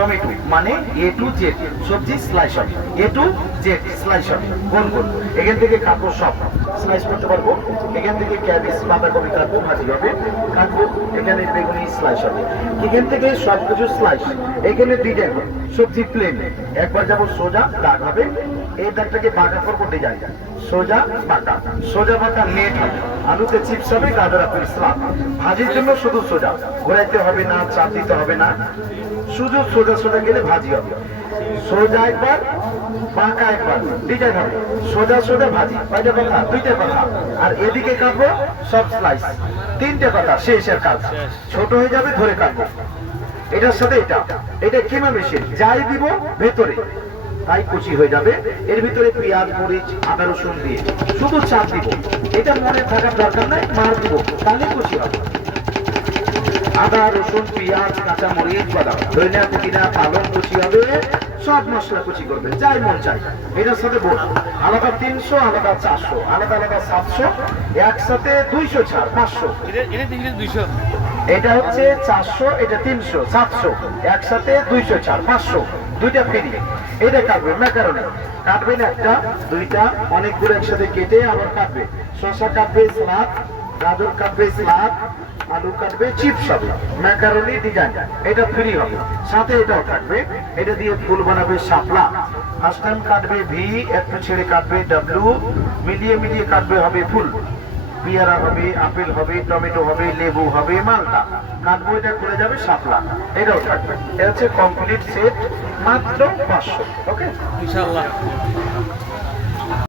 Tomato মানে এ to Z সবজি slice হবে, এ টু জেড স্লাইস হবে, গোল গোল। এখান থেকে কাটবো সব, স্লাইস করতে পারবো। এখান থেকে ক্যাবেজ বাঁধাকপি কাটবো, ভাজি হবে, কাটবো। এখানে বেগুনি স্লাইস হবে, এখান থেকে সবকিছু স্লাইস। এখানে ডিজাইন হবে, সবজি প্লেন। একবার যাবো সোজা, দাগ হবে, এই দাগটাকে বাঁকা করবো, ডিজাইন সোজা বাঁকা, সোজা বাঁকা নেট হবে। আলুতে চিপস হবে, গাজর আপেল সালাদ। ভাজির জন্য শুধু সোজা, ঘোরাইতে হবে না, চাপ দিতে হবে না, শুধু সোজা সোজা গেলে ভাজি হবে। সোজা একবার, বাঁকা একবার, ডিজাইন হবে, সোজা সোজা ভাজি। কয়টা কথা? দুইটা কথা। আর এদিকে কাটবো সব স্লাইস, তিনটে কথা, শেষের কাজ। ছোট হয়ে যাবে, ধরে কাটবো। এটার সাথে এটা, এটা কিমা মেশিন, যাই দিব ভেতরে তাই কুচি হয়ে যাবে। এর ভিতরে পেঁয়াজ, মরিচ, আদা, রসুন দিয়ে শুধু চাপ দিব। এটা মনে থাকার দরকার নাই, মার দিব, তাহলে কুচি হবে। আদা, রসুন, পেঁয়াজ, কাঁচা মরিচ, বাদাম, ধনিয়া, পুদিনা, পালং কুচি হবে, সব মশলা কুচি করবে, যাই মন চাই। এটার সাথে বোট আলাদা 300, আলাদা 400, আলাদা আলাদা 700, একসাথে 200 ছাড় 500। এটা হচ্ছে 400, এটা 300, 700, একসাথে 200 ছাড় 500, দুইটা ফ্রি। এটা কাটবে ম্যাকারনি, কাটবে না একটা দুইটা, অনেকগুলো একসাথে কেটে আবার কাটবে। শসা কাটবে, সালাদ, গাজর কাটবে, সালাদ, আলু কাটবে, চিপস হবে, ম্যাকারনি ডিজাইন, এটা ফ্রি হবে। সাথে এটাও কাটবে, এটা দিয়ে ফুল বানাবে শাপলা। ফার্স্ট টাইম কাটবে ভি, একটু ছেড়ে কাটবে ডব্লিউ, মিলিয়ে মিলিয়ে কাটবে, হবে ফুল। পেয়ারা হবে, আপেল হবে, টমেটো হবে, লেবু হবে, মালটা কাটবো, এটা করে যাবে শাপলা। এটাও থাকবে। এটা হচ্ছে কমপ্লিট সেট, মাত্র 500। ওকে, ইনশাআল্লাহ।